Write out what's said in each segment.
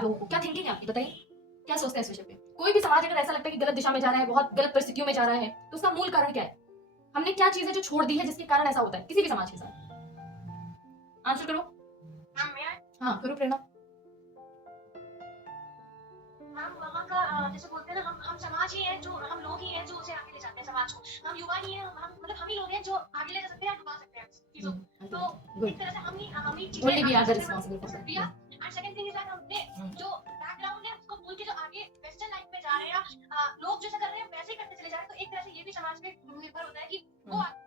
आप लोगों को क्या थिंकिंग है आपकी, बताइए क्या सोचते हैं इस विषय पे। कोई भी समाज अगर ऐसा लगता है कि गलत दिशा में जा रहा है, बहुत गलत परिस्थितियों में जा रहा है, तो उसका मूल कारण क्या है? हमने क्या चीजें जो छोड़ दी है जिसके कारण ऐसा होता है किसी भी समाज के साथ? आंसर करो। हाँ करो प्रेरणा। हम वहाँ का जैसे बोलते हैं ना, हम समाज ही है, जो हम लोग ही हैं जो उसे आगे ले जाते हैं समाज को। हम युवा ही हैं, हम मतलब हम ही लोग हैं जो आगे ले जा सकते हैं, डुबा सकते हैं चीजों को। तो एक तरह से हम ही चीजें Only we are the आगे responsible for बढ़ा that. सकते हैं। And second thing is that हमने जो बैकग्राउंड है उसको भूल के जो आगे वेस्टर्न लाइफ में जा रहे हैं, लोग जैसा कर रहे हैं वैसे ही करते चले जा रहे हैं। तो एक तरह से ये भी समाज पे निर्भर होता है कि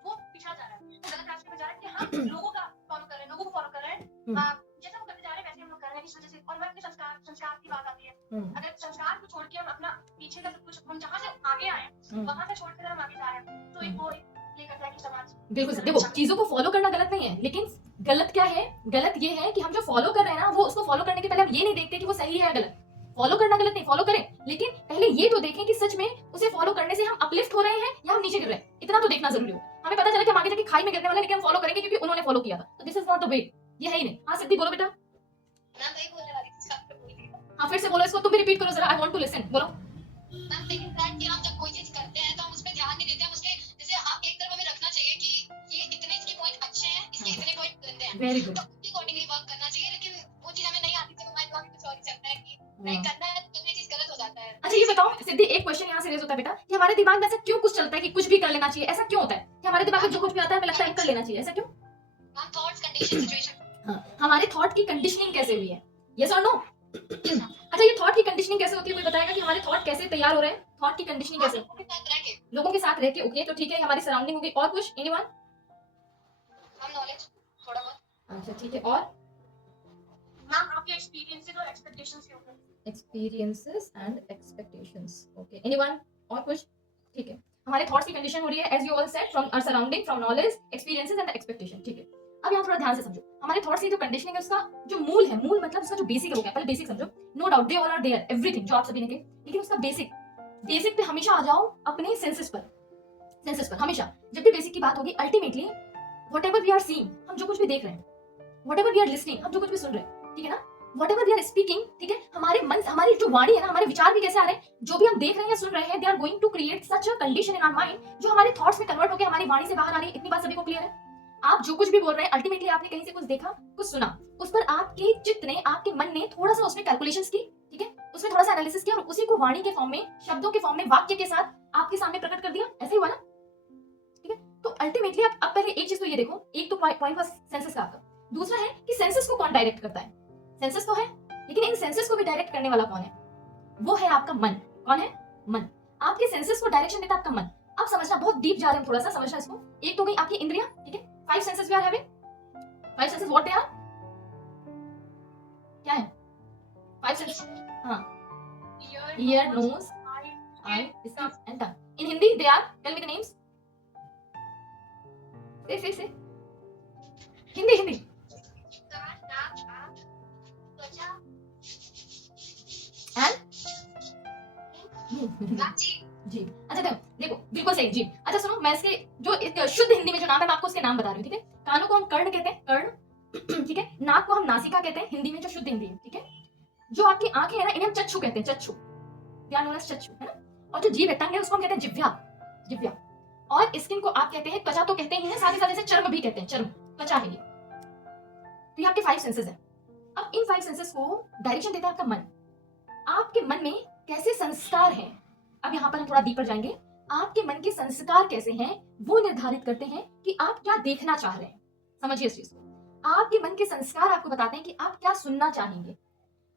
वो पिछड़ा जा रहा है, गलत रास्ते में जा रहा है, कि हम लोगों का फॉलो कर रहे हैं, लोगों को फॉलो कर रहे हैं, जैसे वो करते जा रहे हैं वैसे हम लोग कर रहे हैं। इस वजह से और मैं अपने संस्कार की बात आती है। अगर संस्कार को छोड़ के हम अपना पीछे का सब कुछ, हम जहाँ से आगे आए वहां से छोड़कर हम आगे जा रहे हैं, तो एक वो ये करता है कि समाज बिल्कुल देखो, चीजों को फॉलो करना गलत नहीं है, लेकिन गलत क्या है, गलत ये है कि हम जो फॉलो कर रहे हैं ना, वो उसको फॉलो करने के पहले हम ये नहीं देखते कि वो सही है या गलत। फॉलो करना गलत नहीं, फॉलो करें, लेकिन पहले ये तो देखें कि सच में उसे फॉलो करने से हम अपलिफ्ट हो रहे हैं या हम नीचे गिर रहे हैं। इतना तो देखना जरूरी हो। हमें पता चला कि हम आगे जाके खाई में गिरने वाले, लेकिन हम फॉलो करेंगे क्योंकि उन्होंने फॉलो किया था, तो this is not the way, ये है ही नहीं। हाँ सिद्धि बोलो बेटा। मैम वही बोलने वाली थी, आपने बोल दिया। हाँ फिर से बोलो इसको, तुम भी रिपीट करो जरा, आई वांट टू लिसन, बोलो। मैम लेकिन दैट कि हम जब कोई चीज करते हैं तो हम उस पे ध्यान नहीं देते, हम उसके जैसे आप एक तरफ हमें रखना चाहिए कि ये इतने इसके पॉइंट अच्छे हैं, इसके इतने पॉइंट गंदे हैं, वेरी गुड। तो उसके अकॉर्डिंगली वर्क करना चाहिए। लेकिन वो चीज हमें नहीं आती तो हमारे दिमाग में कुछ और ही चलता है कि नहीं करना है, तो ये चीज गलत हो जाता है। अच्छा ये बताओ सिद्धि, एक क्वेश्चन यहाँ से रेज होता है बेटा कि हमारे दिमाग में ऐसा क्यों कुछ चलता है कि कुछ भी कर लेना चाहिए, ऐसा क्यों होता है कि हमारे दिमाग में जो कुछ भी आता है हमें लगता है कर लेना चाहिए, ऐसा क्यों? Ma'am thoughts, condition, situation. हाँ, हमारे थॉट की कंडीशनिंग कैसे हुई है, यस और नो? अच्छा ये थॉट की कंडीशनिंग कैसे होती है, कोई बताएगा कि हमारे थॉट कैसे तैयार हो रहे हैं? थॉट की कंडीशनिंग कैसे? लोगों के साथ रह के, ओके तो ठीक है, हमारी सराउंडिंग हो गई। और कुछ एनीवन? हम नॉलेज थोड़ा बहुत। अच्छा ठीक है, और मैम आपके एक्सपीरियंसेस और एक्सपेक्टेशंस के ऊपर। Experiences and expectations, okay anyone? और कुछ? ठीक है, हमारे थॉट्स की कंडीशन हो रही है as you all said, from our surrounding, from knowledge, experiences and expectation. ठीक है, अब यहाँ थोड़ा ध्यान से समझो, हमारे थॉट्स की जो कंडीशनिंग है उसका जो मूल है, मूल मतलब उसका जो बेसिक हो गया, पहले बेसिक समझो। No doubt they all are there, everything जो आप सभी ने कही, लेकिन उसका बेसिक पे हमेशा आ जाओ अपने सेंसेस पर। सेंसेस पर हमेशा जब भी बेसिक की बात होगी, ultimately whatever we are seeing, हम जो कुछ भी देख रहे हैं, whatever we are listening, हम जो कुछ भी सुन रहे हैं, ठीक है ना, whatever we are speaking, ठीक है, हमारे मन, हमारी जो वाणी है ना, हमारे विचार भी कैसे आ रहे हैं, जो भी हम देख रहे हैं या सुन रहे हैं, they are going to create such a condition in our mind जो हमारे थॉट्स में कन्वर्ट होकर हमारी वाणी से बाहर आ रही है। इतनी बात सभी को क्लियर है? आप जो कुछ भी बोल रहे हैं, अल्टीमेटली आपने कहीं से कुछ देखा, कुछ सुना, उस पर आपके चित्त ने, आपके मन ने थोड़ा सा उसमें कैलकुलेशंस की, ठीक है, उसमें थोड़ा सा एनालिसिस किया और उसी को वाणी के फॉर्म में, शब्दों के फॉर्म में, वाक्य के साथ आपके सामने प्रकट कर दिया। ऐसे ही हुआ ना? ठीक है, तो अल्टीमेटली आप अब पहले एक चीज तो ये देखो, एक तो पॉइंट था सेंसेस का आपका, दूसरा है कि सेंसेस को कौन डायरेक्ट करता है? सेंसेस तो है, लेकिन इन सेंसेस को भी डायरेक्ट करने वाला कौन है? वो है आपका मन। कौन है? मन। आपके सेंसेस को डायरेक्शन देता है आपका मन। अब समझना, बहुत डीप जा रहे हैं, थोड़ा सा समझना इसको। एक तो गई आपकी इंद्रियां, ठीक है, 5 senses we are having. 5 senses what they are? क्या है 5 सेंसेस? हाँ, ear, nose, eye, skin and tongue. In Hindi they are, tell me the names. Say Hindi जी। अच्छा देखो बिल्कुल सही जी। अच्छा सुनो, मैं इसके जो शुद्ध हिंदी में जो नाम है मैं आपको उसके नाम बता रही हूँ, ठीक है। कानों को हम कर्ण कहते हैं, कर्ण, ठीक है। नाक को हम नासिका कहते हैं हिंदी में, जो शुद्ध हिंदी है, ठीक है। जो आपकी आंखें है ना, इन्हें हम चक्षु कहते हैं, चक्षु, ध्यान होना, चक्षु है ना। और जो जीभ है, टंग है, उसको हम कहते हैं जिह्वा, जिह्वा। और स्किन को आप कहते हैं त्वचा, तो कहते ही हैं, साथ ही साथ इसे चर्म भी कहते हैं, चर्म, त्वचा है ये। तो ये आपके 5 सेंसेस है। अब इन 5 सेंसेस को डायरेक्शन देता है आपका मन। आपके मन में कैसे संस्कार हैं, अब यहाँ पर हम थोड़ा डीपर जाएंगे। आपके मन के संस्कार कैसे हैं, वो निर्धारित करते हैं कि आप क्या देखना चाह रहे हैं। समझिए इस चीज को। आपके मन के संस्कार आपको बताते हैं कि आप क्या सुनना चाहेंगे।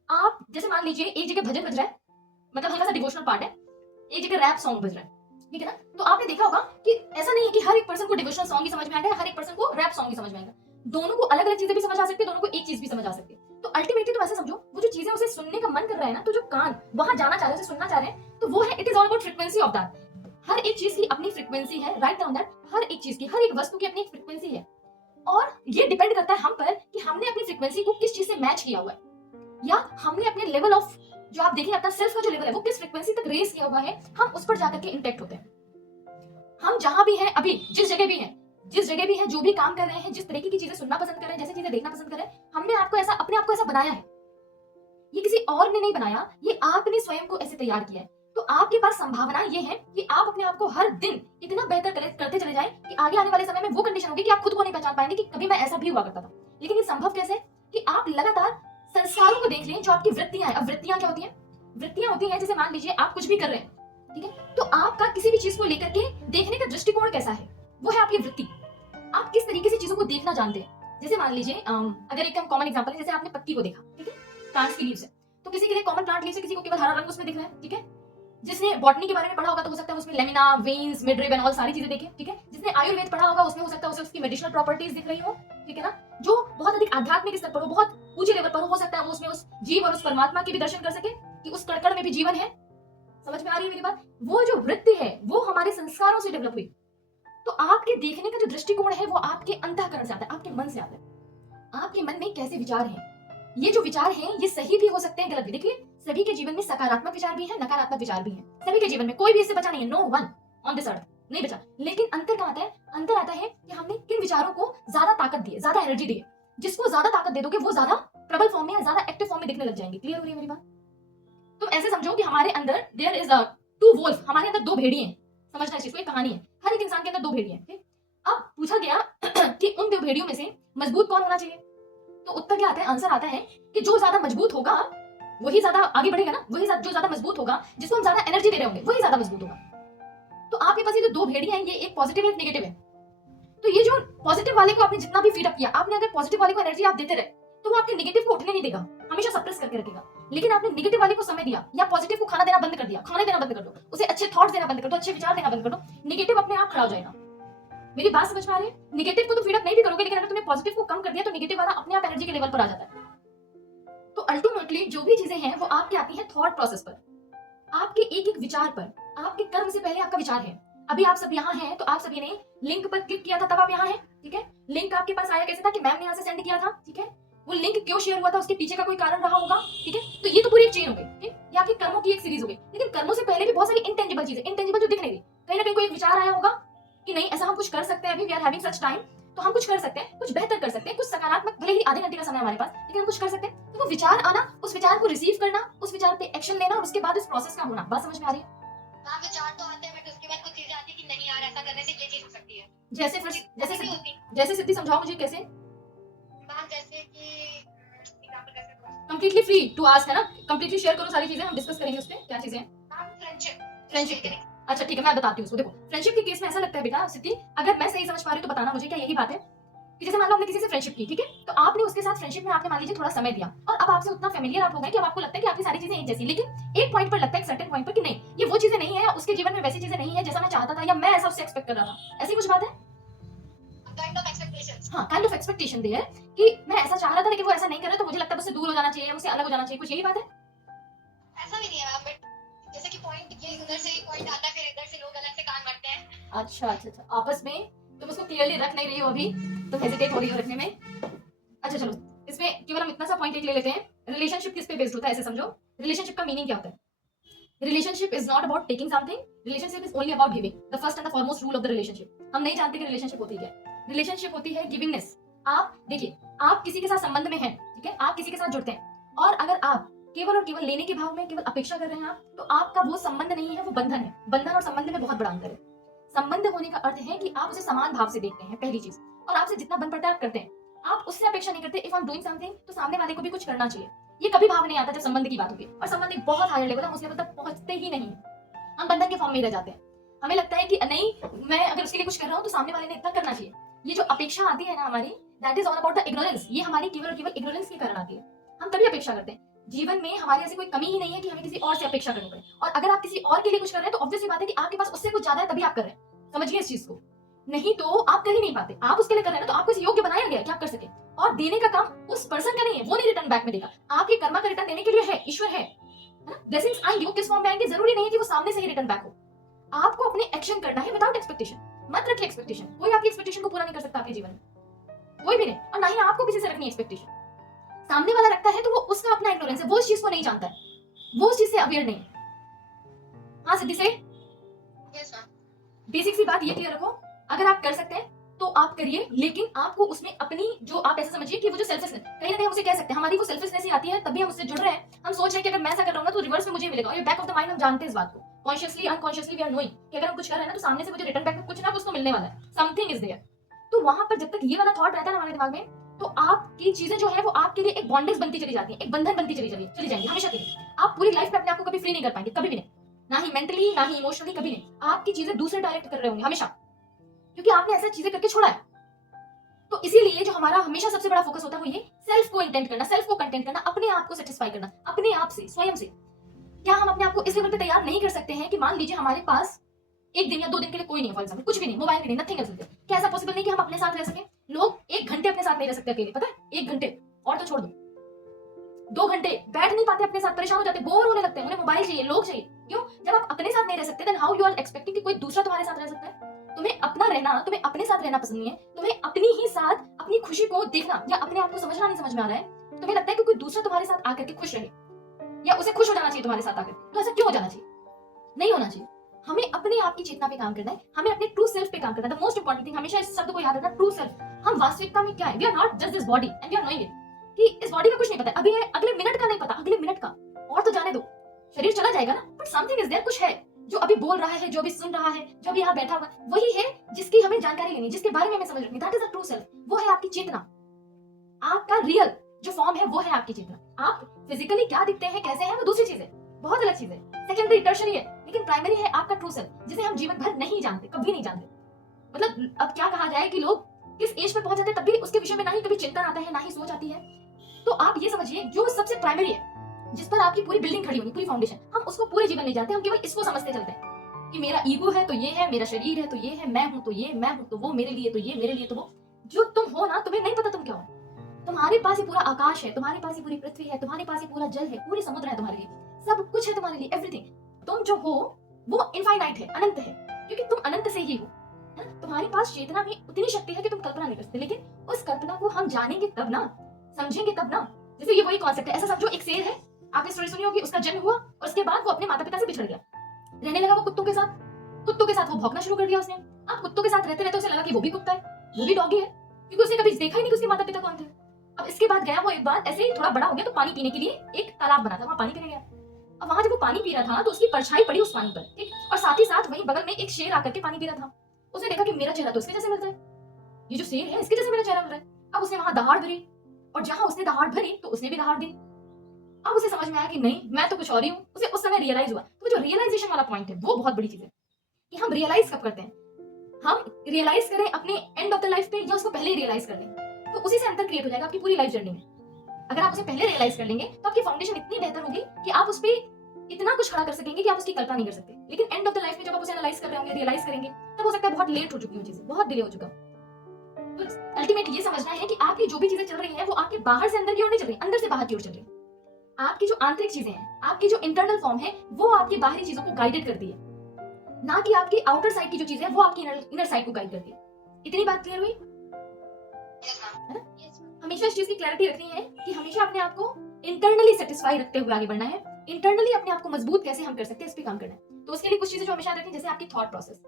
आप जैसे मान लीजिए एक जगह भजन बज रहा है, मतलब हल्का सा डिवोशनल पार्ट है, एक जगह रैप सॉन्ग बज रहा है, ठीक है ना। तो आपने देखा होगा कि ऐसा नहीं है कि हर एक पर्सन को डिवोशनल सॉन्ग ही समझ में आएगा, हर एक पर्सन को रैप सॉन्ग ही समझ में आएगा। दोनों को अलग अलग चीजें भी समझ आ सकती है, दोनों को एक चीज भी समझ आ सकती है। तो अल्टीमेटली तो ऐसे समझो, वो जो चीजें उसे सुनने का मन कर रहा है ना, तो जो कान वहां जाना चाह रहे हैं, उसे सुनना चाह रहे हैं, तो वो है, it is all about frequency of that. हर एक चीज की अपनी फ्रीक्वेंसी है, राइट डाउन दैट। हर एक चीज की, हर एक वस्तु की अपनी एक फ्रीक्वेंसी है, और ये डिपेंड करता है हम पर कि हमने अपनी फ्रीक्वेंसी को किस चीज से मैच किया हुआ है, या हमने अपने लेवल ऑफ, जो आप देखिए अपना सेल्फ का जो लेवल है, वो किस फ्रीक्वेंसी तक रेज किया हुआ है, हम उस पर जाकर के इंटैक्ट होते हैं। हम जहां भी हैं, अभी जिस जगह भी हैं, जो भी काम कर रहे हैं, जिस तरीके की चीजें सुनना पसंद कर रहे हैं, जैसे चीजें देखना पसंद कर रहे हैं, हमने आपको ऐसा, अपने आप को ऐसा बनाया है। ये किसी और ने नहीं बनाया, ये आपने स्वयं को ऐसे तैयार किया है। तो आपके पास संभावना ये है कि आप अपने आप को हर दिन इतना बेहतर करते चले जाएं कि आगे आने वाले समय में वो कंडीशन होगी कि आप खुद को नहीं पहचान पाएंगे कि कभी मैं ऐसा भी हुआ करता था। लेकिन ये संभव कैसे कि आप लगातार संस्कारों को देख लें जो आपकी वृत्तियां हैं। अब वृत्तियां क्या होती हैं? वृत्तियां होती हैं जैसे मान लीजिए आप कुछ भी कर रहे हैं, ठीक है, तो आपका किसी भी चीज को लेकर के देखने का दृष्टिकोण कैसा है, वो है आपकी वृत्ति। आप किस तरीके से चीजों को देखना जानते हैं। जैसे मान लीजिए अगर एक कॉमन एग्जांपल है, जैसे आपने पत्ती को देखा, ठीक है, प्लांट्स की लीव्स है, तो किसी के लिए कॉमन प्लांट लीव्स है, किसी को केवल हरा रंग उसमें दिख रहा है, ठीक है। जिसने बॉटनी के बारे में पढ़ा होगा तो हो सकता है उसमें lamina, veins, midrib and all सारी चीजें देखे, ठीक है। जिसने आयुर्वेद पढ़ा होगा उसमें हो सकता है उसे उसकी मेडिसिनल प्रॉपर्टीज दिख रही हो, ठीक है ना। जो बहुत अधिक आध्यात्मिक स्तर पर हो, बहुत ऊंचे लेवल पर हो सकता है वो उसमें उस जीव और उस परमात्मा के भी दर्शन कर सके कि उस कड़कड़ में भी जीवन है। समझ में आ रही है मेरी बात? वो जो वृत्ति है वो हमारे संस्कारों से डेवलप हुई। तो आपके देखने का जो दृष्टिकोण है वो आपके अंतःकरण से आता है, आपके मन से आता है। आपके मन में कैसे विचार हैं, ये जो विचार हैं ये सही भी हो सकते हैं, गलत भी। देखिए सभी के जीवन में सकारात्मक विचार भी है, नकारात्मक विचार भी है। सभी के जीवन में कोई भी इससे बचा नहीं है, no one on this earth नहीं बचा। लेकिन अंतर कहाँ आता है? अंतर आता है कि हमने किन विचारों को ज्यादा ताकत दी है, ज्यादा एनर्जी दी है। जिसको ज्यादा ताकत दे दोगे वो ज्यादा प्रबल फॉर्म में या ज्यादा एक्टिव फॉर्म में दिखने लग जाएंगे। क्लियर हो रही है मेरी बात? तुम ऐसे समझो कि हमारे अंदर देयर इज टू वोल्फ, हमारे अंदर दो भेड़िए हैं। समझना इस चीज को, एक कहानी है। हर एक इंसान के अंदर दो भेड़िए हैं। अब पूछा गया कि उन दो भेड़ियों में से मजबूत कौन होना चाहिए, तो उत्तर क्या आता है? आंसर आता है कि जो ज्यादा मजबूत होगा वही ज्यादा आगे बढ़ेगा ना, वही जो ज्यादा मजबूत होगा, जिसको हम ज्यादा एनर्जी दे रहे होंगे वही ज्यादा मजबूत होगा। तो आपके पास ये जो दो भेड़िए हैं, ये एक पॉजिटिव है, एक नेगेटिव है। तो ये जो पॉजिटिव वाले को आपने जितना भी फीड अप किया, आपने अगर पॉजिटिव वाले को एनर्जी आप देते रहे तो वो आपके नेगेटिव को उठने नहीं देगा, हमेशा सप्रेस करके रखेगा। लेकिन आपने नेगेटिव वाले को समय दिया या पॉजिटिव को खाना देना बंद कर दिया, खाने देना बंद कर दो, उसे अच्छे थॉट्स देना बंद कर दो, अच्छे विचार देना बंद कर दो, नेगेटिव अपने आप खड़ा हो जाएगा। मेरी बात समझ में आ रही है? नेगेटिव को तो फीड अप नहीं भी करोगे, लेकिन अगर तुमने पॉजिटिव को कम कर दिया तो नेगेटिव वाला अपने आप एनर्जी के लेवल पर आ जाता है। तो अल्टीमेटली जो भी चीजें हैं वो आपके आती हैं थॉट प्रोसेस पर, आपके एक एक विचार पर। आपके कर्म से पहले आपका विचार है। अभी आप सब यहाँ हैं तो आप सभी ने लिंक पर क्लिक किया था तब आप यहाँ हैं, ठीक है। लिंक आपके पास आया कैसे था कि मैम ने यहाँ से सेंड किया था, ठीक है। वो लिंक क्यों शेयर हुआ था, उसके पीछे का कोई कारण रहा होगा, ठीक है। तो ये तो पूरी एक चेन हो गई, ठीक है। ये आपके कर्मों की एक सीरीज हो गई। लेकिन कर्मों से पहले भी बहुत सारी इंटेंजिबल चीजें, इंटेंजिबल जो दिख नहीं रही, कहीं ना कहीं कोई एक विचार आया होगा कि नहीं ऐसा हम कुछ कर सकते हैं, अभी we are having such time, तो हम कुछ कर सकते हैं, कुछ बेहतर कर सकते हैं, कुछ सकारात्मक, भले ही आधे घंटे का समय हमारे पास, लेकिन हम कुछ कर सकते हैं। तो वो विचार आना, उस विचार को रिसीव करना, उस विचार पे एक्शन लेना और उसके बाद इस प्रोसेस का होना। बात समझ में आ रही है? हाँ, विचार तो आते हैं बट उसके बाद कुछ चीजें आती है कि नहीं यार ऐसा करने से ये चीज हो सकती है। जैसे सिद्धि समझाओ मुझे कैसे। मैम जैसे कि एग्जांपल कैसे दूं? कंप्लीटली फ्री टू आस्क है ना, कंप्लीटली शेयर करो सारी चीजें, हम डिस्कस करेंगे उस पे क्या चीजें हैं। Ma'am friendship. अच्छा ठीक है, मैं बताती हूँ उसको। देखो फ्रेंडशिप के केस में ऐसा लगता है बेटा सिद्धि, अगर मैं सही समझ पा रही हूँ तो बताना मुझे, क्या यही बात है कि जैसे मान लो हमने किसी से फ्रेंडशिप की, ठीक है, तो आपने उसके साथ फ्रेंडशिप में आपने मान लीजिए थोड़ा समय दिया और अब आपसे उतना फेमिलियर आप हो गए कि अब आपको लगता है कि आपकी सारी चीजें एक जैसी, लेकिन एक पॉइंट पर लगता है, एक सर्टेन पॉइंट पर कि नहीं ये वो चीजें नहीं है, उसके जीवन में वैसी चीजें नहीं है जैसा मैं चाहता था या मैं ऐसा उससे एक्सपेक्ट कर रहा था। ऐसी कुछ बात है? Kind of expectations. हाँ, काइंड ऑफ एक्सपेक्टेशन देयर कि मैं ऐसा चाह रहा था लेकिन वो ऐसा नहीं कर रहा, तो मुझे लगता है उससे दूर हो जाना चाहिए, मुझसे अलग हो जाना चाहिए, कुछ यही बात है? ऐसा भी नहीं है बट जैसे कि पॉइंट ये उधर से पॉइंट आता है फिर इधर से लोग अलग से कान भरते हैं। अच्छा, आपस में तुम उसको क्लियरली रख नहीं रही हो, अभी तुम हेजिटेट हो रही हो रखने में। अच्छा चलो, इसमें केवल हम इतना सा पॉइंट एक ले लेते हैं। रिलेशनशिप किस पे बेस्ड होता है, ऐसे समझो। रिलेशनशिप का मीनिंग क्या होता है? Relationship is not about taking something, relationship is only about giving. The first and the foremost rule of the relationship. हम नहीं जानते कि रिलेशनशिप होती है क्या। रिलेशनशिप होती है गिविंगनेस। आप देखिए, आप किसी के साथ संबंध में हैं, ठीक है, आप किसी के साथ जुड़ते हैं और अगर आप केवल और केवल लेने के भाव में केवल अपेक्षा कर रहे हैं आप, तो आपका वो संबंध नहीं है, वो बंधन है। बंधन और संबंध में बहुत बड़ा अंतर है। संबंध होने का अर्थ है कि आप उसे समान भाव से देखते हैं, पहली चीज, और आपसे जितना बन पड़ता है आप करते हैं। आप उससे अपेक्षा नहीं करते। If I am doing something तो सामने वाले को भी कुछ करना चाहिए। ये कभी भाव नहीं आता जब संबंध की बात होती है, और संबंध एक बहुत हायर लेवल है, उस लेवल तक पहुंचते ही नहीं। हम बंधन के फॉर्म में ही रह जाते हैं। हमें लगता है कि नहीं, मैं अगर उसके लिए कुछ कर रहा हूँ तो सामने वाले ने इतना करना चाहिए। ये जो अपेक्षा आती है ना हमारी, that is all about the ignorance. ये हमारी केवल और केवल इग्नोरेंस के कारण आती है। हम तभी अपेक्षा करते हैं। जीवन में हमारी ऐसी कोई कमी ही नहीं है कि हमें किसी और से अपेक्षा करनी पड़े। और अगर आप किसी और के लिए कुछ कर रहे हैं तो ऑब्वियस सी बात है कि आपके पास उससे कुछ ज्यादा है, तभी आप कर रहे हैं। समझिए इस चीज को, नहीं तो आप कर ही नहीं पाते। आप उसके लिए कर रहे हैं ना, तो आपको इस योग्य बनाया गया है कि आप कर सके। और देने का काम उस पर्सन का नहीं है, वो नहीं रिटर्न बैक में देगा। आपके कर्मा का रिटर्न देने के लिए है, ईश्वर है ना। ब्लेसिंग्स आएंगे, वो किस फॉर्म में आएंगे जरूरी नहीं है कि वो सामने से ही रिटर्न बैक हो। आपको अपने एक्शन करना है विदाउट एक्सपेक्टेशन। मत रखिए एक्सपेक्टेशन। कोई आपकी एक्सपेक्टेशन को पूरा नहीं कर सकता आपके जीवन में, कोई भी नहीं, और ना ही आपको किसी से रखनी एक्सपेक्टेशन। सामने वाला रखता है तो वो उसका अपना इग्नोरेंस है, वो उस चीज को नहीं जानता है, वो उस चीज से अवेयर नहीं। हाँ सिद्धि से यस मैम। बेसिक सी बात ये क्लियर रखो, अगर आप कर सकते हैं तो आप करिए, लेकिन आपको उसमें अपनी जो आप ऐसा समझिए कि वो जो सेल्फिशनेस, कहीं ना कहीं हम उसे कह सकते हैं, हमारी वो सेल्फिशनेस ही आती है, तभी हम उससे जुड़ रहे हैं। हम सोच रहे हैं कि अगर मैं ऐसा कर रहा हूँ ना तो रिवर्स में मुझे मिलेगा, और ये बैक ऑफ द माइंड हम जानते हैं इस बात को, consciously unconsciously we are knowing कि अगर हम कुछ कर रहे हैं ना तो सामने से मुझे रिटर्न बैक में कुछ ना कुछ तो मिलने वाला है, समथिंग इज देयर। तो वहां पर जब तक ये वाला थॉट रहता है ना हमारे दिमाग में, तो आपकी चीजें जो है वो आपके लिए एक बॉन्डेज बनती चली जाती है, एक बंधन बनती चली जाएंगी हमेशा के लिए। आप पूरी लाइफ में अपने आप को कभी फ्री नहीं कर पाएंगे, कभी भी नहीं, ना ही मेंटली ना ही इमोशनली, कभी नहीं। आपकी चीजें दूसरे डायरेक्ट कर रहे होंगे हमेशा, क्योंकि आपने ऐसा चीजें करके छोड़ा है। तो इसीलिए जो हमारा हमेशा सबसे बड़ा फोकस होता है वो ये सेल्फ को इंटेंट करना, सेल्फ को कंटेंट करना, अपने आप को सेटिस्फाई करना, अपने आप से, स्वयं से। क्या हम अपने आप को इस लेवल पे तैयार नहीं कर सकते हैं कि मान लीजिए हमारे पास एक दिन या 2 दिन के लिए कोई नहीं है, फॉर एग्जाम्पल कुछ भी नहीं, मोबाइल भी नहीं, नथिंग एल्स। क्या ऐसा पॉसिबल नहीं कि हम अपने साथ रह सकें? लोग 1 घंटे अपने साथ नहीं रह सकते अकेले, पता है? 1 घंटे और तो छोड़ दो, 2 घंटे बैठ नहीं पाते अपने साथ, परेशान हो जाते, बोर होने लगते हैं, उन्हें मोबाइल चाहिए, लोग चाहिए। क्यों? जब आप अपने साथ नहीं रह सकते, then how you are expecting कि कोई दूसरा तुम्हारे साथ रह सकता है? तुम्हें अपना रहना, तुम्हें अपने साथ रहना पसंद नहीं है, तुम्हें अपनी ही साथ अपनी खुशी को देखना या अपने आप को समझना नहीं समझ में आ रहा है, तुम्हें लगता है कि कोई दूसरा तुम्हारे साथ आकर के खुश रहे या उसे खुश हो जाना चाहिए तुम्हारे साथ आकर, तो ऐसा क्यों हो जाना चाहिए? नहीं होना चाहिए। हमें अपने आप की चेतना पे काम करना है, हमें अपने ट्रू सेल्फ पे काम करना है। द मोस्ट इंपॉर्टेंट थिंग, हमेशा इस शब्द को याद रखना, ट्रू सेल्फ। हम वास्तविकता में क्या है? We are not just this body and we are knowing it, कि इस बॉडी का कुछ नहीं पता है, अभी है, अगले मिनट का नहीं पता, अगले मिनट का और तो जाने दो, शरीर चला जाएगा ना, बट समथिंग इज देयर, कुछ है जो अभी बोल रहा है, जो अभी सुन रहा है, जो अभी यहाँ बैठा हुआ है, वही है जिसकी हमें जानकारी लेनी, जिसके बारे में हमें समझ रखनी। That is the true self. वो है आपकी चेतना, आपका रियल जो फॉर्म है वो है आपकी चेतना। आप फिजिकली क्या दिखते हैं, कैसे हैं, वो दूसरी चीज है, बहुत अलग चीज है, सेकेंडरी टर्शरी है, लेकिन प्राइमरी है आपका ट्रू सेल्फ, जिसे हम जीवन भर नहीं जानते, कभी नहीं जानते। मतलब अब क्या कहा जाए कि लोग किस एज पर पहुंच जाते हैं तब भी उसके विषय में ना ही कभी चिंतन आता है, ना ही सोच आती है। तो आप ये समझिए, जो सबसे प्राइमरी है, जिस पर आपकी पूरी बिल्डिंग खड़ी होगी, पूरी फाउंडेशन, हम उसको पूरे जीवन नहीं जानते, हम केवल इसको समझते चलते हैं कि मेरा ईगो है तो ये है, मेरा शरीर है तो ये है, मैं हूं तो ये, मैं हूं तो वो, मेरे लिए तो ये, मेरे लिए तो वो। जो तुम हो ना, तुम्हें नहीं पता तुम क्या हो। तुम्हारे पास ये पूरा आकाश है, तुम्हारे पास ये पूरी पृथ्वी है, तुम्हारे पास ये पूरा जल है, पूरी समुद्र है तुम्हारे लिए, सब कुछ है तुम्हारे लिए, एवरीथिंग। तुम जो हो वो इनफाइनाइट है, अनंत है, क्योंकि तुम अनंत से ही हो, है ना? तुम्हारे पास चेतना में उतनी शक्ति है कि तुम कल्पना नहीं कर सकते, लेकिन उस कल्पना को हम जानेंगे तब ना, समझेंगे तब ना। जैसे ये वही कॉन्सेप्ट है, ऐसा समझो एक शेर है, आपने स्टोरी सुनी होगी, उसका जन्म हुआ और उसके बाद वो अपने माता पिता से बिछड़ गया, रहने लगा वो कुत्तों के साथ, कुत्तों के साथ वो भौंकना शुरू कर दिया उसने। अब कुत्तों के साथ रहते रहते उसे लगा कि वो भी कुत्ता है, वो भी डॉगी है, क्योंकि उसने कभी देखा ही नहीं कि उसके माता पिता कौन थे। अब इसके बाद गया वो, एक बार ऐसे ही थोड़ा बड़ा हो गया तो पानी पीने के लिए एक तालाब बना था, वहां पानी पीने गया। अब वहां जब वो पानी पी रहा था तो उसकी परछाई पड़ी उस पानी पर, ठीक, और साथ ही साथ वहीं बगल में एक शेर आकर के पानी पी रहा था। उसने देखा कि मेरा चेहरा तो इसके जैसे मिलता है, ये जो शेर है इसके जैसे मेरा चेहरा मिल रहा है। अब उसने वहां दहाड़ भरी, और जहां उसने दहाड़ भरी तो उसने भी दहाड़ दी। अब उसे समझ में आया कि नहीं, मैं तो कुछ और ही हूँ। उसे उस समय रियलाइज हुआ। तो जो रियलाइजेशन वाला पॉइंट है वो बहुत बड़ी चीज है, कि हम रियलाइज कब करते हैं? हम रियलाइज करें अपने एंड ऑफ द लाइफ पे, या उसको पहले ही रियलाइज कर लें, तो उसी से अंतर क्रिएट हो जाएगा आपकी पूरी लाइफ जर्नी में। अगर आप उसे पहले रियलाइज कर लेंगे तो आपकी फाउंडेशन इतनी बेहतर होगी कि आप उस पर इतना कुछ खड़ा कर सकेंगे कि आप उसकी कल्पना नहीं कर सकते। लेकिन एंड ऑफ द लाइफ में जब आप उसे एनालाइज कर रहे होंगे, रियलाइज करेंगे, तब हो सकता है बहुत लेट हो चुकी हो चीजें, बहुत डिले हो चुका। तो अल्टीमेट ये समझना है कि आपकी जो भी चीजें चल रही हैं वो आपके बाहर से अंदर की ओर नहीं चल रही, अंदर से बाहर की ओर चल रही। आपकी जो आंतरिक चीजें हैं, आपकी जो इंटरनल फॉर्म है, वो आपकी बाहरी चीजों को गाइडेड करती है, ना कि आपकी आउटर साइड की जो चीज है वो आपकी इनर साइड को गाइड करती है। इतनी बात क्लियर हुई है ना? हमेशा इस चीज की क्लैरिटी रखनी है कि हमेशा अपने आप को इंटरनली सेटिस्फाई रखते हुए आगे बढ़ना है। इंटरनली अपने आप को मजबूत कैसे हम कर सकते हैं, इस पे काम करना है। तो उसके लिए कुछ चीजें जो हमेशा रखनी, जैसे आपकी थॉट प्रोसेस।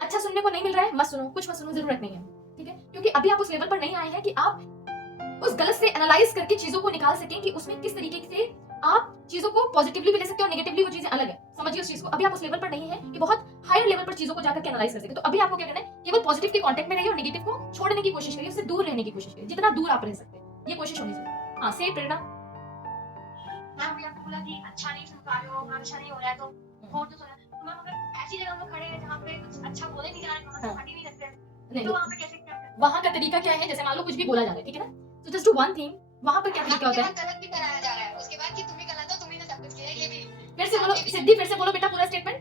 अच्छा सुनने को नहीं मिल रहा है, मत सुनो, कुछ मत सुनो, जरूरत नहीं है, ठीक है? क्योंकि अभी आप उस लेवल पर नहीं आए हैं कि आप उस गलत से एनालाइज करके चीजों को निकाल सकें कि उसमें किस तरीके से आप चीजों को पॉजिटिवली भी ले सकते हो, नेगेटिवली, वो चीजें अलग है। समझिए उस चीज को, अभी आप उस लेवल पर नहीं है कि बहुत हायर लेवल पर चीजों को जाकर के एनालाइज कर सके। तो अभी आपको क्या करना है, केवल पॉजिटिव के कांटेक्ट में रहिए और नेगेटिव को छोड़ने की कोशिश करिए, उससे दूर रहने की कोशिश करिए, जितना दूर आप रह सकते हैं, ये कोशिश होनी चाहिए। हाँ, से प्रेरणा। मैम भी आपको बोला कि अच्छा नहीं सुन पा रहे हो, अच्छा नहीं हो रहा है, तो फोन तो सुना। तो मैम अगर ऐसी जगह में खड़े हैं जहाँ पे कुछ अच्छा बोले नहीं जा रहे, वहाँ से हाँ। हट ही नहीं सकते, नहीं, तो वहाँ पे कैसे क्या करें? वहां का तरीका क्या है? जैसे मान लो कुछ भी बोला जा रहा है, ठीक है ना, तो जस्ट डू वन थिंग। वहां पर क्या तरीका होता है? गलत भी कराया जा रहा है, उसके बाद कि तुम ही गलत हो, तुम ही ने सब कुछ किया है, ये भी। फिर से बोलो सिद्धि, फिर से बोलो बेटा पूरा स्टेटमेंट।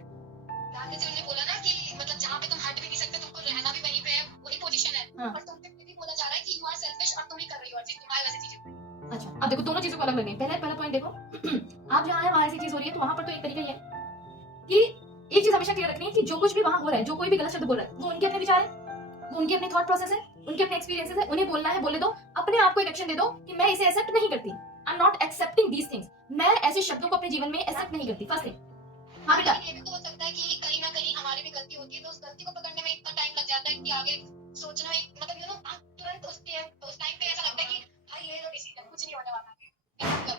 जैसे उन्होंने बोला ना कि मतलब जहाँ पे तुम हट भी नहीं सकते, तुमको रहना भी वहीं पे है, वही पोजीशन है, हाँ। और तुम पे भी बोला जा रहा है कि यू आर सेल्फिश और तुम ही कर रही हो और तुम्हारी वजह से चीजें। अच्छा, अब देखो दोनों चीजों को अलग लगेंगे। पहला पॉइंट देखो, आप जहाँ है वहां ऐसी चीज हो रही है, तो वहां पर तो एक तरीका ये है कि एक चीज हमेशा क्लियर रखनी है कि जो कुछ भी वहां हो रहा है, जो कोई भी गलत शब्द बोल रहा है, वो उनके अपने विचार है, वो उनकी अपनी थॉट प्रोसेस है, उनके अपने एक्सपीरियंसेस है, उन्हें बोलना है बोले दो। अपने आप को एक एक्शन दे दो कि मैं इसे एक्सेप्ट नहीं करती, I am not accepting these things, मैं ऐसे शब्दों को अपने जीवन में एक्सेप्ट नहीं करती। First thing. हाँ बेटा, ये भी तो हो सकता है कि कहीं ना कहीं हमारी भी गलती होती है, तो उस गलती को पकड़ने में इतना टाइम लग जाता है कि आगे सोचना एक मतलब यू नो आप तुरंत उस टाइम पे ऐसा लगता है कि भाई ये लो डिसीजन कुछ नहीं होने वाला है मतलब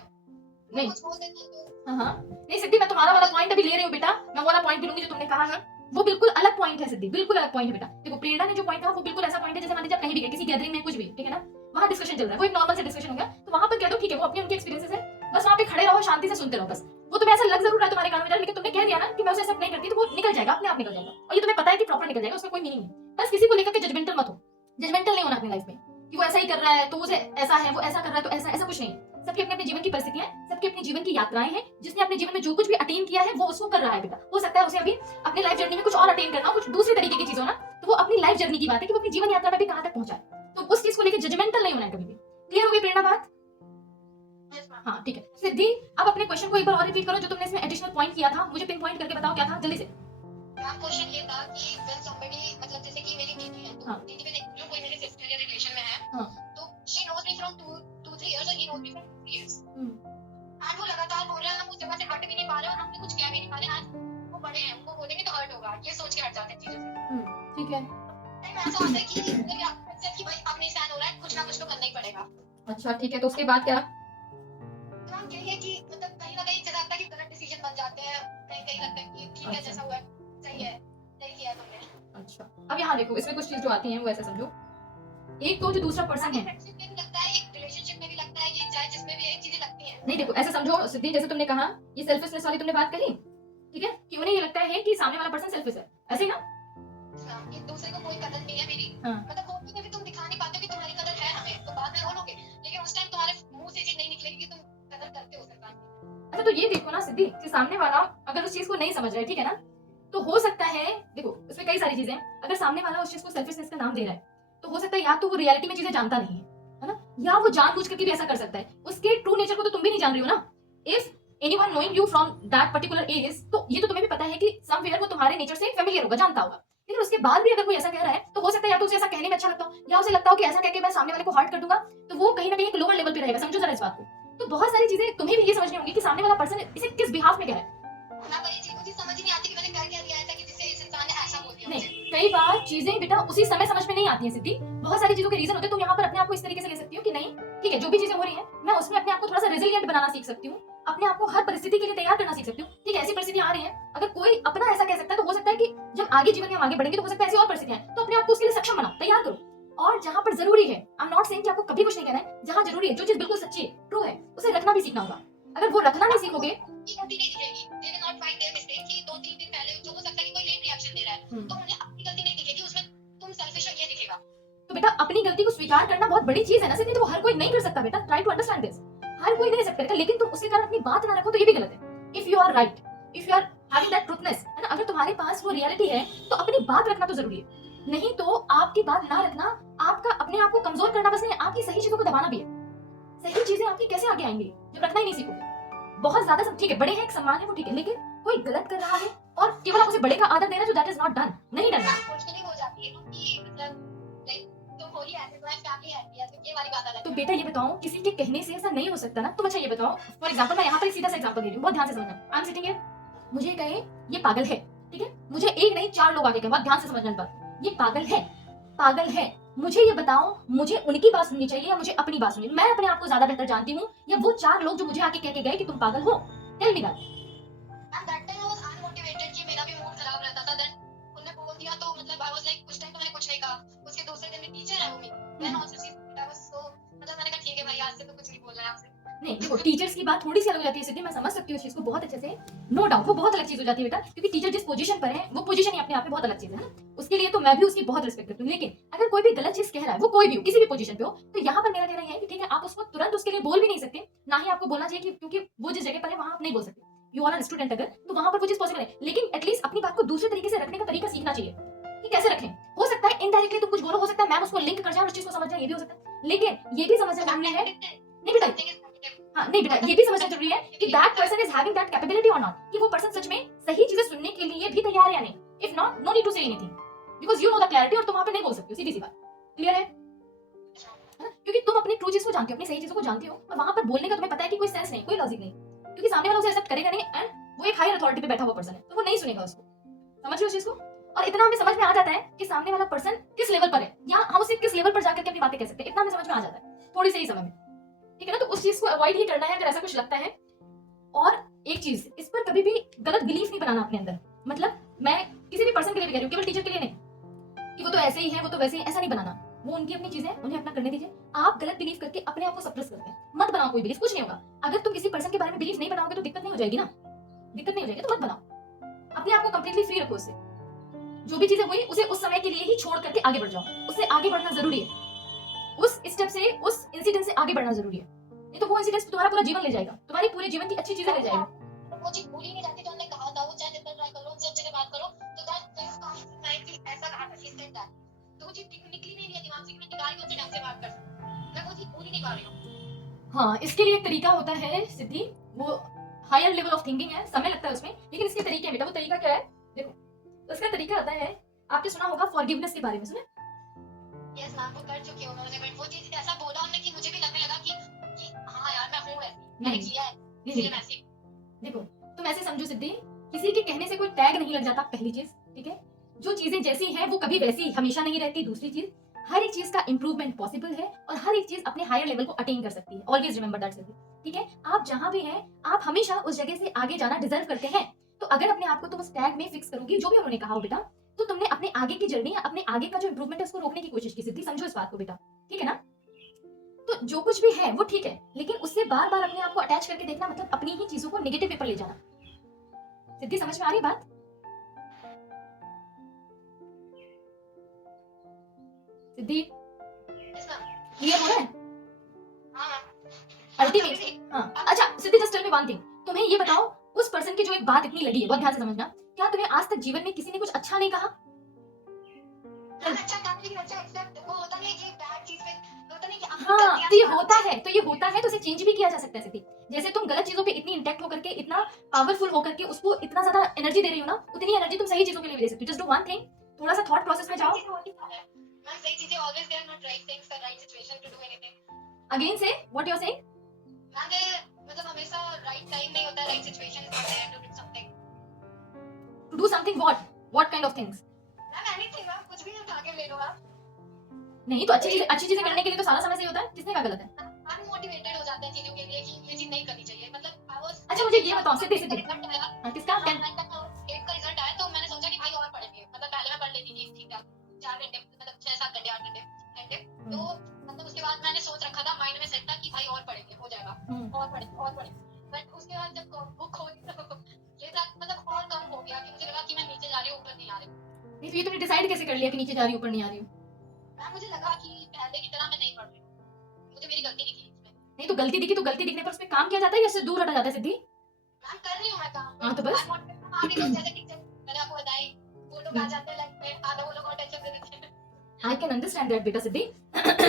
नहीं कुछ बोल देते हैं तो हाँ नहीं सिद्धि, मैं तुम्हारा वाला पॉइंट अभी ले रही हूँ बेटा, मैं वाला पॉइंट भी लूंगी जो तुमने कहा है, वो बिल्कुल अलग पॉइंट है सिद्धि, बिल्कुल अलग पॉइंट है बेटा। देखो प्रेरणा ने जो पॉइंट कहा वो बिल्कुल ऐसा पॉइंट है जैसे मान लीजिए आप कहीं भी गए किसी गैदरिंग में कुछ भी, ठीक है ना, वहाँ डिस्कशन चल रहा है, वो एक नॉर्मल से डिस्कशन हो गया, तो वहाँ पर कह दो ठीक है वो अपने उनके एक्सपीरियंसेस है, बस वहाँ पे खड़े रहो शांति से सुनते रहो बस। वो तुम्हें ऐसा लग जरूर रहा है तुम्हारे कान में जा रहा है, लेकिन तुमने कह दिया ना कि मैं उसे एक्सेप्ट नहीं करती, तो वो निकल जाएगा, अपने आप निकल जाएगा, और ये तुम्हें पता है कि प्रॉपर निकल जाएगा, उसमें कोई मीनिंग नहीं। बस किसी को लेकर के जजमेंटल मत हो, जजमेंटल नहीं होना अपनी लाइफ में कि वो ऐसा ही कर रहा है तो उसे ऐसा है, वो ऐसा कर रहा है तो ऐसा, ऐसा कुछ नहीं। सबके अपने अपने जीवन की परिस्थितियां हैं, सबके अपने जीवन की यात्राएं हैं, जिसने अपने जीवन में जो कुछ भी अटेन किया है वो उसको कर रहा है बेटा। हो सकता है उसे अभी अपनी लाइफ जर्नी में कुछ और अटेन करना हो, कुछ दूसरे तरीके की चीज हो ना, तो वो अपनी लाइफ जर्नी की बात है कि वो अपनी जीवन यात्रा में भी कहां तक पहुंचा है, तो उस चीज को लेकर जजमेंटल नहीं होना है कभी भी। क्लियर हो गई प्रेरणा बात? yes, ma'am. हाँ ठीक है सिद्धि, अब अपने क्वेश्चन को एक बार और रिपीट करो, जो तुमने इसमें एडिशनल पॉइंट किया था, मुझे पिन पॉइंट करके बताओ क्या था जल्दी से। मैम क्वेश्चन ये था कि when somebody मतलब जैसे कि मेरी दीदी है तो हाँ। दीदी में जो कोई मेरे सिस्टर या रिलेशन में है हाँ। तो she knows me from 2-3 years और he knows me from 3 years and वो लगातार बोल रहे हैं हम उस जगह से हट भी नहीं पा रहे और हमने कुछ कह भी नहीं पा रहे। आज वो बड़े हैं उनको बोलेंगे तो हर्ट होगा, ये सोच के हट जाते हैं चीजों से। ठीक है। टाइम ऐसा आता है कि मतलब एक्सेप्ट कि भाई अब नहीं सहन हो रहा है, कुछ ना कुछ तो करना ही पड़ेगा। अच्छा ठीक है, तो उसके बाद क्या? तो हम यही है कि मतलब कहीं ना कहीं ऐसा लगता है कि गलत डिसीजन बन जाते हैं, कहीं कहीं लगता है कि ठीक है अच्छा। जैसा हुआ है सही है, सही किया तुमने। अच्छा अब यहाँ देखो, इसमें कुछ चीज जो आती हैं वो ऐसा समझो, एक तो जो दूसरा पर्सन है, फ्रेंडशिप में भी लगता है, एक रिलेशनशिप में भी लगता है, ये चाहे जिसमें भी ये चीजें लगती हैं। नहीं देखो ऐसा समझो सिद्धि, जैसे तुमने कहा ये सेल्फिशनेस वाली तुमने बात कही, ठीक है, कि उन्हें ये लगता है कि सामने वाला पर्सन सेल्फिश है, ऐसे ही ना? हाँ, कि दूसरे को कोई कदर नहीं है मेरी। हाँ। मतलब फोटो में भी तुम दिखा नहीं पाते कि तुम्हारी कदर है हमें, तो बाद में बोलोगे, लेकिन उस टाइम तुम्हारे मुंह से चीज नहीं निकलेगी कि तुम कदर करते हो सरकार की। अच्छा तो ये देखो ना सिद्धि, कि सामने वाला अगर उस चीज को नहीं समझ रहा है, ठीक है ना, तो हो सकता है, देखो इसमें कई सारी चीजें, अगर सामने वाला उस चीज को सेल्फिशनेस का नाम दे रहा है, तो हो सकता है या तो वो रियलिटी में चीजें जानता नहीं है ना, या वो जानबूझ करके भी ऐसा कर सकता है, उसके ट्रू नेचर को तो तुम भी नहीं जान रही हो ना। If anyone knowing you from that particular age, तो ये तो तुम्हें भी पता है कि समवेयर वो तुम्हारे नेचर से फेमिलियर होगा, जानता होगा, लेकिन उसके बाद भी अगर कोई ऐसा कह रहा है, तो हो सकता है या तो उसे ऐसा कहने में अच्छा लगता हो, या उसे लगता हो कि ऐसा कहकर मैं सामने वाले को हर्ट कर दूंगा, तो वो कहीं ना कहीं एक लोअर लेवल पे रहेगा, समझो जरा इस बात को। तो बहुत सारी चीजें तुम्हें भी ये समझनी होगी कि सामने वाला पर्सन इसे किस बिहाफ में कह रहा है। ना भाई चीज मुझे समझ ही नहीं आती कि मैंने क्या क्या दिया ऐसा कि जिससे इस इंसान ने ऐसा बोल दिया नहीं, मुझे। कई बार चीजें बेटा उसी समय समझ में नहीं आती हैं सिद्धि, बहुत सारी चीजों के रीजन होते हैं, तुम यहाँ पर अपने आप को इस तरीके से ले सकती हो कि नहीं ठीक है जो भी चीजें हो रही हैं, मैं उसमें अपने आप को थोड़ा सा रेजिलिएंट बनाना सीख सकती हूँ, अपने आप को हर परिस्थिति के लिए तैयार करना सीख सकती हूँ। ठीक है ऐसी परिस्थितियां आ रही हैं, अगर कोई अपना ऐसा कह सकता है, तो हो सकता है कि जब आगे जीवन में हम आगे बढ़ेंगे तो हो सकता है ऐसी और परिस्थितियां हैं, तो अपने आप को उसके लिए सक्षम बनाओ, तैयार करो। और जहां पर जरूरी है, आई एम नॉट सेइंग कि आपको कभी कुछ नहीं कहना है, जहां जरूरी है, जो चीज बिल्कुल सच्ची है, ट्रू है, उसे रखना भी सीखना होगा। अगर वो रखना नहीं सीखोगे, कि गलती नहीं दिखेगी, they will not find their mistake कि 2-3 दिन पहले जो हो सकता है कि कोई लेट रिएक्शन दे रहा है, तो उन्हें अपनी गलती नहीं दिखेगी, उसमें तुम सेल्फिश हो ये दिखेगा। तो बेटा अपनी गलती को स्वीकार करना बहुत बड़ी चीज है ना सिद्धि, तो वो हर कोई नहीं कर सकता बेटा, ट्राई टू अंडरस्टैंड दिस, हर कोई नहीं एक्सेप्ट करेगा, लेकिन तुम उसके कारण अपनी बात ना रखो तो ये भी गलत है। If you are right, if you are having that truthness, है ना, अगर तुम्हारे पास वो रियलिटी है तो अपनी बात रखना तो जरूरी है, नहीं तो आपकी बात ना रखना आपका अपने आप को कमजोर करना बस नहीं, आपकी सही चीजों को दबाना भी है। सही चीजें आपकी कैसे आगे आएंगी जब रखना ही नहीं सीखोगे। बहुत ज्यादा सब ठीक है, बड़े हैं, एक सम्मान है वो ठीक है, लेकिन कोई गलत कर रहा है और केवल आप उसे बड़े का आदर दे रहे हो, दैट इज नॉट डन, नहीं डन। अनफॉर्चुनेटली हो जाती है क्योंकि मतलब लाइक तुम हो ही ऐसे, तुम्हारी फैमिली है तो ये वाली बात अलग तो है। बेटा ये बताओ, किसी के कहने से ऐसा नहीं हो सकता ना, तुम अच्छा ये बताओ, फॉर एग्जांपल मैं यहाँ पर एक सीधा सा एग्जांपल दे रही हूँ, बहुत ध्यान से समझना। आई एम सिटिंग हियर, मुझे कहे ये पागल है, ठीक है, मुझे एक नहीं 4 लोग आगे कहे, बहुत ध्यान से समझना इस बात, ये पागल है, पागल है, मुझे ये बताओ मुझे उनकी बात सुननी चाहिए या मुझे अपनी बात सुननी, मैं अपने आप को ज्यादा बेहतर जानती हूँ या वो 4 लोग जो मुझे आके कह के गए कि तुम पागल हो, tell me that. And that time I was unmotivated कि मेरा भी मूड खराब रहता था, देन उन्होंने बोल दिया तो मतलब आई वाज लाइक उस टाइम तो मैंने कुछ नहीं कहा, उसके दूसरे दिन में टीचर है वो मेरी, then also she I was so मतलब मैंने कहा ठीक है भाई आज से तो कुछ नहीं बोलना है आपसे। नहीं देखो टीचर्स की बात थोड़ी सी अलग हो जाती है सिद्धि, मैं समझ सकती हूँ इस चीज को बहुत अच्छे से, नो डाउट वो बहुत अलग चीज हो जाती है बेटा, क्योंकि टीचर जिस पोजीशन पर है वो पोजीशन ही अपने आप में बहुत अलग चीज है ना, उसके लिए तो मैं भी उसकी बहुत रिस्पेक्ट करती हूँ, लेकिन अगर कोई भी गलत चीज कह रहा है, वो कोई भी हो, किसी भी पोजीशन पे हो, तो यहाँ पर मेरा कहना यह है कि ठीक है आप उसको तुरंत उसके लिए बोल भी नहीं सकते, ना ही आपको बोलना चाहिए कि क्योंकि वो जिस जगह पर है वहां आप नहीं बोल सकते, यू आर स्टूडेंट अगर, तो वहां पर वो चीज पॉसिबल है, लेकिन एटलीस्ट अपनी बात को दूसरे तरीके से रखने का तरीका सीखना चाहिए कि कैसे रखें। हो सकता है इनडायरेक्टली तुम कुछ बोलो, हो सकता है मैम उसको लिंक कर जाए और उस चीज को समझ जाए, ये भी हो सकता है, लेकिन ये भी समझना जरूरी है, नहीं बेटा, हाँ नहीं बेटा ये भी समझना जरूरी है कि that person is having that capability और नॉट, कि वो पर्सन सच में सही चीजें सुनने के लिए भी तैयार है या नहीं, if not no need to say anything, because you know the clarity, और तुम वहां पे नहीं बोल सकते हो, सीधी सी बात, क्लियर है ना? क्योंकि तुम अपनी ट्रू चीज को जानते हो, अपनी सही चीजों को जानते हो, और वहां पर बोलने का तुम्हें पता है कि कोई सेंस नहीं, कोई लॉजिक नहीं, क्योंकि सामने वाला उसे एक्सेप्ट करेगा नहीं, एंड वो एक हायर अथॉरिटी पे बैठा हुआ पर्सन है, तो वो नहीं सुनेगा उसको, समझ रहे हो उस चीज को। और इतना हमें समझ में आ जाता है कि सामने वाला पर्सन किस लेवल पर है या हम उसे किस लेवल पर जाकर के अपनी बातें कह सकते हैं, इतना हमें समझ में आ जाता है थोड़ी से ही समय में, ठीक है ना। तो उस चीज को अवॉइड ही करना है अगर ऐसा कुछ लगता है। और एक चीज, इस पर कभी भी गलत बिलीफ नहीं बनाना अपने अंदर। मतलब मैं किसी भी पर्सन के लिए भी कह रही हूँ, केवल टीचर के लिए नहीं कि वो तो ऐसे ही है, वो तो वैसे ही, ऐसा नहीं बनाना। वो उनकी अपनी चीजें, उन्हें अपना करने दीजिए। आप गलत बिलीव करके अपने आप को सप्रेस करते हैं, मत बनाओ कोई बिलीफ, कुछ नहीं होगा। अगर तुम किसी पर्सन के बारे में बिलीव नहीं बनाओगे तो दिक्कत नहीं हो जाएगी ना, दिक्कत नहीं हो जाएगी तो मत बनाओ। अपने आप को कंप्लीटली फ्री रखो उससे। जो भी चीजें हुई उसे उस समय के लिए ही छोड़ करके आगे बढ़ जाओ। उससे आगे बढ़ना जरूरी है, उस स्टेप से, उस इंसिडेंट से आगे बढ़ना जरूरी है। नहीं तो वो इंसिडेंट तुम्हारा पूरा जीवन ले जाएगा, तुम्हारी पूरे जीवन की अच्छी चीजें ले जाएगा। वो चीज भूल ही नहीं जाती। तो हमने कहा था, वो चाहे जितना ट्राई करो, उनसे अच्छे से बात करो, तो दैट ऐसा कहा था, शी सेड दैट। तो वो चीज निकली नहीं रही है दिमाग से कि मैं निकाल के उनसे ढंग से बात कर सकूं। मैं वो चीज भूल ही नहीं पा रही हूं। हाँ, इसके लिए एक तरीका होता है सिद्धि, वो हायर लेवल ऑफ थिंकिंग है, समय लगता है उसमें, लेकिन इसके तरीके हैं बेटा। वो तरीका क्या है, देखो उसका तरीका आता है, आपने सुना होगा फॉरगिवनेस के बारे में, सुने? यस मैम, वो कर चुकी हूँ मैंने, बट वो चीज ऐसा बोला उन्होंने कि मुझे भी लगने लगा कि हाँ यार मैं हूँ ऐसी, मैंने नहीं, किया है नहीं, इसलिए नहीं, मैं ऐसी। देखो तुम ऐसे समझो सिद्धि, किसी के कहने से कोई टैग नहीं लग जाता, पहली चीज, ठीक है। जो चीजें जैसी हैं वो कभी वैसी हमेशा नहीं रहती। दूसरी चीज, हर एक चीज का इंप्रूवमेंट पॉसिबल है और हर एक चीज अपने हायर लेवल को अटेन कर सकती है। ऑलवेज रिमेंबर दैट सिद्धि, ठीक है। आप जहां भी हैं, आप हमेशा उस जगह से आगे जाना डिजर्व करते हैं। तो अगर अपने आप को तुम उस टैग में फिक्स करोगी, जो भी उन्होंने कहा हो बेटा, तो तुमने अपने आगे की जर्नी, अपने आगे का जो इंप्रूवमेंट है उसको रोकने की कोशिश की। सिद्धि समझो इस बात को बेटा, ठीक है ना। तो जो कुछ भी है वो ठीक है, लेकिन उससे बार बार अपने आप को अटैच करके देखना मतलब अपनी ही चीजों को नेगेटिव वे पर ले जाना। सिद्धि समझ में आ रही बात? सिद्धि यस मैम। क्लियर हो रहा है? हाँ अल्टीमेट, हाँ। अच्छा Siddhi, just tell me one thing, तुम्हें ये बताओ, उस पर्सन की जो एक बात इतनी लगी है, बहुत ध्यान से समझना, क्या तुम्हें आज तक जीवन में किसी ने कुछ अच्छा नहीं कहा? मैम अच्छा काम, लेकिन अच्छा एक्सेप्ट वो होता नहीं कि बैड चीज पे होता नहीं कि अपनी हाँ, गलतियां तो ये सुधारो। होता है, तो ये होता है, तो इसे चेंज भी किया जा सकता है सिद्धि। जैसे तुम गलत चीजों पे इतनी इंटेक्ट होकर के, इतना पावरफुल होकर के उसको इतना ज्यादा एनर्जी दे रही हो ना, उतनी एनर्जी तुम सही चीजों के लिए भी दे सकती हो। जस्ट डू वन थिंग, थोड़ा सा थॉट प्रोसेस में जाओ। मैम सही चीजें always there, not right things, the right situation to do anything. Again say what you are saying? Ma'am ये मतलब हमेशा राइट टाइम नहीं होता, right situation is not there to do something. To do something what kind of things? Ma'am anything, ma'am कुछ भी उठा के ले लो आप। नहीं, तो अच्छी चीजें करने के लिए तो सारा समय सही होता है, किसने कहा गलत है? अनमोटिवेटेड हो जाते हैं चीजों के लिए कि ये चीज नहीं करनी चाहिए। मतलब आई वाज, अच्छा मुझे ये बताओ सिद्धि, सिद्धि रिजल्ट आया, हाँ, किसका? टेट का रिजल्ट आया तो मैंने सोचा कि भाई और पढ़ेंगे। मतलब पहले मैं पढ़ लेती थी ठीक ठाक 4 घंटे, मतलब 6-7 घंटे 8 घंटे। तो मतलब उसके बाद मैंने सोच रखा था, माइंड में सेट था कि भाई और पढ़ेंगे, हो जाएगा, और पढ़ेंगे। बट उसके बाद जब बुक खोली तो ये था मतलब और कम हो गया कि मुझे लगा कि मैं नीचे जा रही हूँ, ऊपर नहीं आ रही। नहीं, तो ये तुमने डिसाइड कैसे कर लिया कि नीचे जा रही हूँ ऊपर नहीं आ रही हूँ? मैम मुझे लगा कि पहले की तरह मैं नहीं पढ़ रही हूँ, मुझे मेरी गलती दिखी इसमें। नहीं, तो गलती दिखी तो गलती दिखने पर उस पे काम किया जाता है या उससे दूर हटा जाता है सिद्धि? मैम कर रही हूँ मैं काम। हाँ, तो बस। आगे तो जैसे टीचर मैंने आपको बताई, वो लोग आ जाते हैं लाइफ में, आधा वो लोग और टेंशन दे देते हैं। आई कैन अंडरस्टैंड दैट बेटा सिद्धि।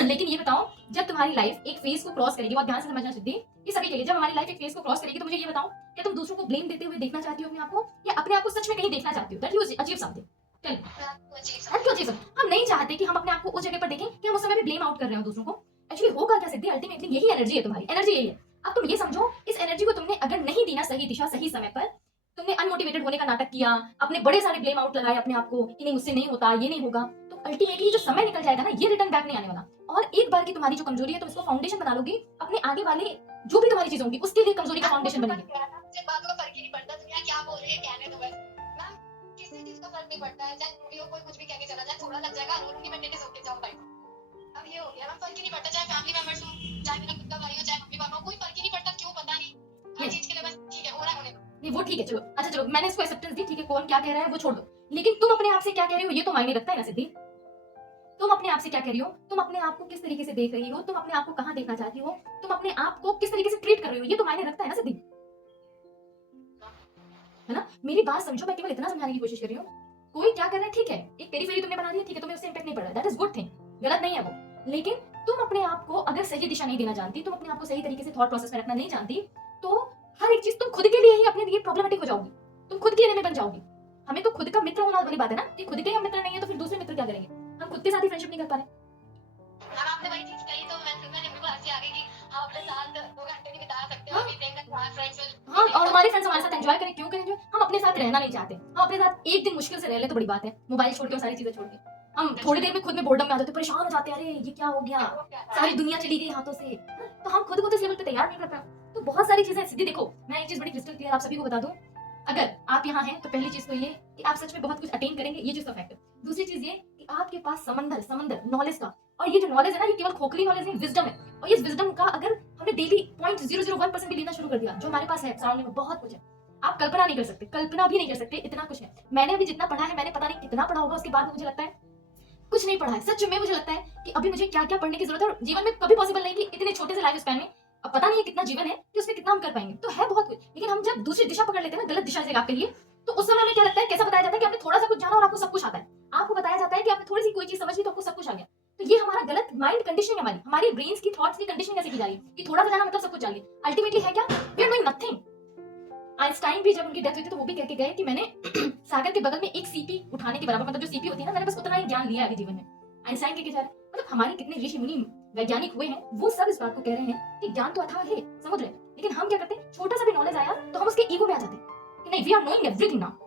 लेकिन ये बताओ, जब तुम्हारी लाइफ एक फेज को क्रॉस करेगी, बहुत ध्यान से समझना सिद्धि, ये सभी के लिए, जब हमारी लाइफ एक फेज को क्रॉस करेगी, तो मुझे ये बताओ, क्या तुम दूसरों को ब्लेम देते हुए देखना चाहती हो अपने आप को, या अपने आप को सच में कहीं देखना चाहती हो दैट यू अचीव समथिंग? मैं आपको अचीव हम क्यों अचीव? हम नहीं चाहते कि हम अपने आप को उस जगह पर देखें कि हम उस समय भी ब्लेम आउट कर रहे हो दूसरों को। एक्चुअली होगा क्या सिद्धि, अल्टीमेटली यही एनर्जी है तुम्हारी, एनर्जी यही है। अब तुम ये समझो, इस एनर्जी को तुमने अगर नहीं दी ना सही दिशा सही समय पर, तुमने अनमोटिवेटेड होने का नाटक किया, अपने बड़े सारे ब्लेम आउट लगाए अपने आप को कि नहीं मुझसे नहीं होता, ये नहीं होगा, तो अल्टीमेटली जो समय निकल जाएगा ना, ये रिटर्न बैक नहीं आने वाला। और एक बार की तुम्हारी जो कमजोरी है, तुम इसको फाउंडेशन बना लोगी, अपने आगे वाले जो भी तुम्हारी चीजें होंगी उसके लिए कमजोरी का फाउंडेशन बनेगी। मुझे बातों का फर्क ही नहीं पड़ता, दुनिया क्या बोल रही है कहने दो बस। मैम किसी चीज का फर्क नहीं पड़ता है, चाहे वीडियो कोई कुछ भी कह के चला जाए, थोड़ा लग जाएगा, रोलूंगी मैं, टेटे होके जाओ भाई। अब ये हो गया, मैं फर्क ही नहीं पड़ता, चाहे फैमिली मेंबर्स हो, चाहे मेरा खुद का भाई हो, चाहे मम्मी पापा हो, कोई फर्क ही नहीं पड़ता, क्यों पता नहीं। हर चीज के लिए बस ठीक है, हो रहा है होने दो। नहीं वो ठीक है, चलो अच्छा, चलो मैंने इसको एक्सेप्टेंस दी, ठीक है, कौन क्या कह रहा है वो छोड़ दो, लेकिन तुम अपने आप से क्या कह रही हो ये तो मायने रखता है ना सिद्धि। तुम अपने आप से क्या कह रही हो, तुम अपने आप को किस तरीके से देख रही हो, तुम अपने आप को कहाँ देखना चाहती हो, तुम अपने आप को किस तरीके से ट्रीट कर रही हो, ये तो मायने रखता है ना सिद्धि, है ना। मेरी बात समझो, मैं केवल इतना समझाने की कोशिश कर रही हूँ। कोई क्या कर रहा है ठीक है, एक पेरीफेरी तुमने बना दी है, ठीक है, तुम्हें उससे इंपैक्ट नहीं पड़ रहा है, दैट इज गुड थिंग, गलत नहीं है वो। लेकिन तुम अपने आप को अगर सही दिशा नहीं देना जानती, तुम अपने आप को सही तरीके से थॉट प्रोसेस में रखना नहीं जानती, तो हर एक चीज तुम खुद के लिए ही अपने लिए प्रॉब्लमेटिक हो जाओगी, तुम खुद के एनिमी बन जाओगी। हमें तो खुद का मित्र होना वाली बात है ना, कि खुद के हम मित्र नहीं है तो फिर दूसरे मित्र क्या करेंगे, हम खुद के साथ ही फ्रेंडशिप नहीं कर पा रहे। मैम आपने वही चीज कही तो मैंने मेरे को हंसी आ गई कि आप अपने साथ 2 घंटे नहीं बिता सकते हो, we think that our friends will. हाँ, और हमारे फ्रेंड्स हमारे साथ एंजॉय करें, क्यों करें, जो हम अपने अपने साथ रहना नहीं चाहते। हम अपने साथ एक दिन मुश्किल से रह ले तो बड़ी बात है, मोबाइल छोड़ के और सारी चीजें छोड़ के। हम थोड़ी देर में खुद में बोर्डम में आ जाते, परेशान हो जाते हैं, अरे ये क्या हो गया, सारी दुनिया चली गई हाथों से। तो हम खुद को तो इस लेवल पे तैयार नहीं कर पाए। तो बहुत सारी चीजें सीधी देखो, मैं एक चीज बड़ी क्रिस्टल क्लियर आप सभी को बता दूं, अगर आप यहाँ हैं तो पहली चीज तो ये कि आप सच में बहुत कुछ अटेन करेंगे, ये चीज तो फैक्ट है। दूसरी चीज ये कि आपके पास समंदर नॉलेज का, और ये जो नॉलेज है ना, ये केवल खोखली नॉलेज नहीं, विजडम है। और इस विजडम का अगर हमने डेली 0.001% भी लेना शुरू कर दिया, जो हमारे पास है सराउंडिंग में, बहुत कुछ है। आप कल्पना नहीं कर सकते, कल्पना भी नहीं कर सकते, इतना कुछ है। मैंने अभी जितना पढ़ा है, मैंने पता नहीं कितना पढ़ा होगा, उसके बाद मुझे लगता है कुछ नहीं पढ़ा है। सच में मुझे लगता है कि अभी मुझे क्या क्या पढ़ने की जरूरत है, और जीवन में कभी पॉसिबल नहीं कि इतने छोटे से लाइफ स्पैन में, अब पता नहीं है कितना जीवन है कि उसमें कितना हम कर पाएंगे। तो है बहुत कुछ, लेकिन हम जब दूसरी दिशा पकड़ लेते हैं ना, गलत दिशा से आपके लिए, तो उस समय हमें क्या लगता है, कैसा बताया जाता है कि आपने थोड़ा सा कुछ जाना और आपको सब कुछ आता है। आपको बताया जाता है कि आपने थोड़ी सी कोई चीज समझ ली तो आपको सब कुछ आ गया। तो ये हमारा गलत माइंड कंडीशनिंग, हमारी ब्रेन्स की थॉट्स की कंडीशनिंग ऐसे की जा रही है कि थोड़ा सा जाना मतलब सब कुछ चाहिए। अल्टीमेटली है क्या, we are doing nothing. Einstein भी जब उनकी डेथ हुई थी तो वो भी कह के गए कि मैंने सागर के बगल में एक सीपी उठाने के बराबर, मतलब जो सीपी होती है ना, मैंने बस उतना ही ज्ञान लिया है अभी जीवन में। आइंस्टाइन के जा रहे हैं, मतलब हमारे कितने ऋषि मुनि वैज्ञानिक हुए हैं, वो सब इस बात को कह रहे हैं कि ज्ञान तो अथाह है, समुद्र है, लेकिन हम क्या करते हैं, छोटा सा भी नॉलेज आया तो हम उसके ईगो में आ जाते हैं कि नहीं, we are knowing everything now.